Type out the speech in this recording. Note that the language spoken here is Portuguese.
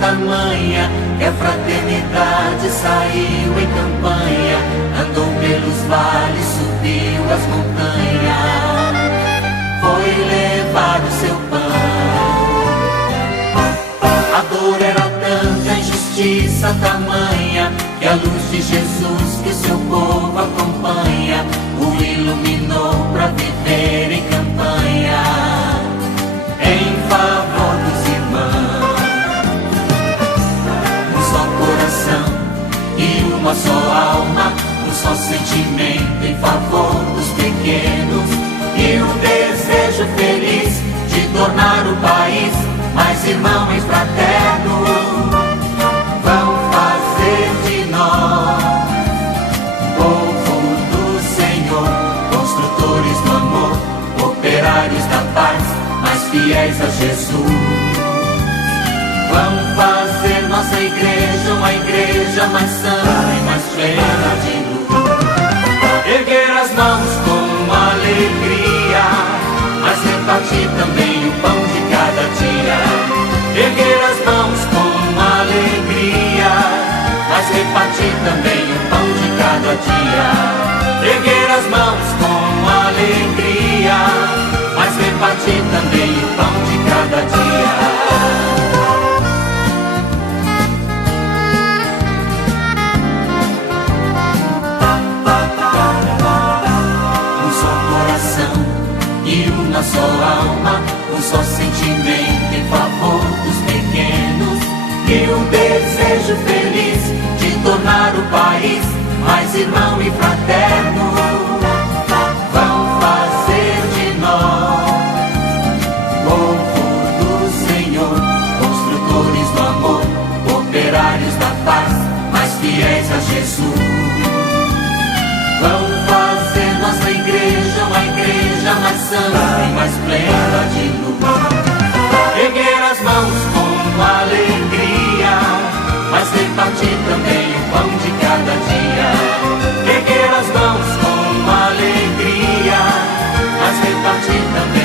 tamanha que a fraternidade saiu em campanha, andou pelos vales, subiu as montanhas, foi levar o seu pão. A dor era tanta, a injustiça tamanha, que a luz de Jesus que o seu povo acompanha o iluminou para viver em campanha em favor dos irmãos. Um só coração e uma só alma, um só sentimento em favor dos pequenos, e o desejo feliz de tornar o país mais irmão e fraterno. Vão fazer de nós povo do Senhor, construtores do amor, operários da paz, mais fiéis a Jesus. Vão fazer nossa igreja uma igreja mais sã e mais plena de luz. Erguer as mãos com alegria, mas repartir também o pão de cada dia. Erguer as mãos com alegria, mas repartir também o pão de cada dia. Erguer as mãos com alegria, mas repartir também o pão de cada dia. E uma só alma, um só sentimento em favor dos pequenos, e um desejo feliz de tornar o país mais irmão e fraterno. Vão fazer de nós povo do Senhor, construtores do amor, operários da paz, mais fiéis a Jesus. Vão fazer nossa igreja uma igreja mais santa e mais plena de luz. Erguer as mãos com alegria, mas repartir também o pão de cada dia. Erguer as mãos com alegria, mas repartir também